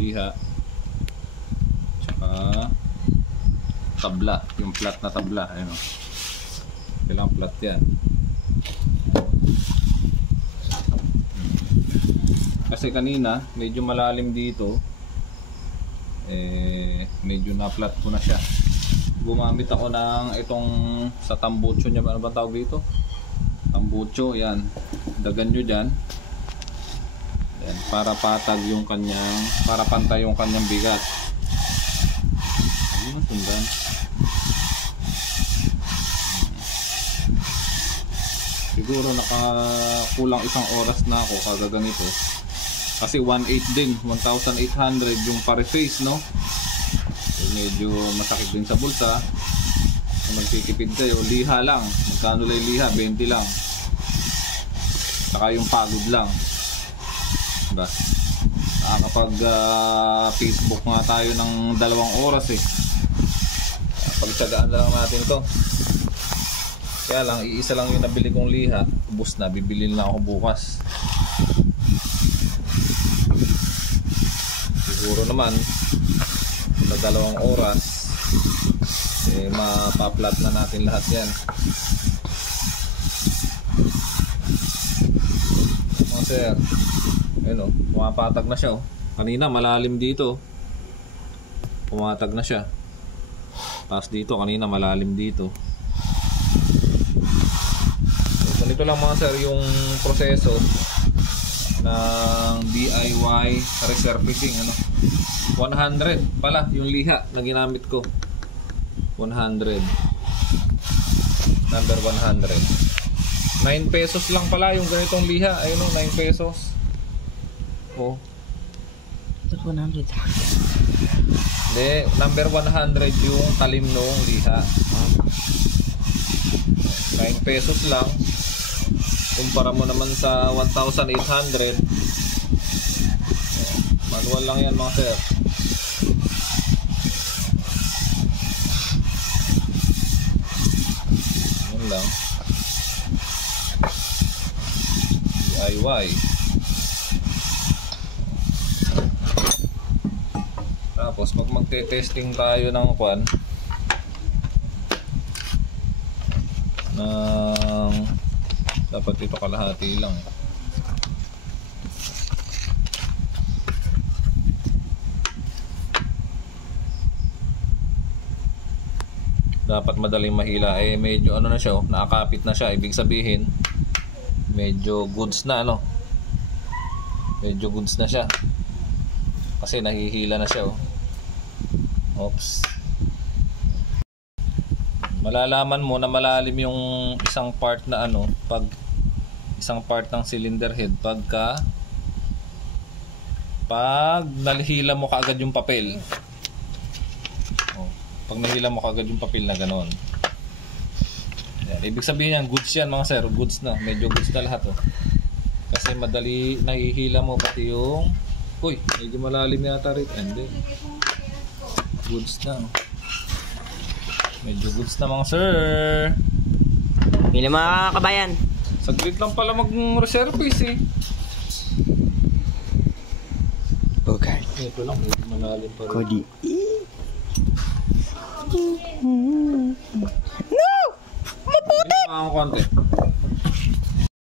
liha. Tsaka tabla, yung flat na tabla. Ayun, kailangan flat yan. Kasi kanina medyo malalim dito, medyo na-flat ko na siya. Gumamit ako ng itong sa tambucho niya, ano ba tawag dito? Tambucho, yan. Dagan nyo dyan. Yan, para patag yung kanyang, para pantay yung kanyang bigat. Ano sundan? Siguro nakakulang isang oras na ako kagaganito. Kasi 1.8 din, 1,800 yung pare-face, no? So, medyo masakit din sa bulsa. Kung magtitipid kayo, liha lang. Magkano lang liha? 20 lang. Saka yung pagod lang. Diba? Nakakapag Facebook nga tayo ng 2 oras eh. Pagtsagaan na lang natin to. Kaya lang, iisa lang yung nabili kong liha. Ubus na, bibili na ako bukas. Siguro naman sa 2 oras mapaplat na natin lahat yan. Mga sir, ayun o, pumapatag na siya o. Kanina malalim dito, pumatag na siya. Tapos dito kanina malalim dito. So, ganito lang mga sir yung proseso ng DIY resurfacing, ano. 100 pala yung liha na ginamit ko. 100, number 100. 9 pesos lang pala yung ganitong liha. Ayun o, 9 pesos. Oh. 100. Hindi, number 100 yung talim noong liha. 9 pesos lang. Kumpara mo naman sa 1,800. Manual lang yan mga sir. Yun lang. DIY. Tapos pag magte-testing tayo ng kwan ng dapat ito kalahati lang. Dapat madaling mahila. Medyo ano na siya, nakakapit na siya. Ibig sabihin medyo goods na, ano. Medyo goods na siya. Kasi nahihila na siya, oh. Oops. Malalaman mo na malalim yung isang part na ano, pag isang part ng cylinder head pag nalihila mo kaagad yung papel. Pag nahila mo kagad yung papel na ganon. Yan. Ibig sabihin yan, goods yan mga sir. Goods na. Medyo goods na lahat. Oh. Kasi madali nahihila mo pati yung... Uy, medyo malalim yata rin. Hindi. Goods na. Medyo goods na mga sir. Hindi na mga kabayan. Saglit lang pala mag-resurface eh. Okay. Ito lang, medyo malalim pa rin. Kodi. No! Maputi! Konti.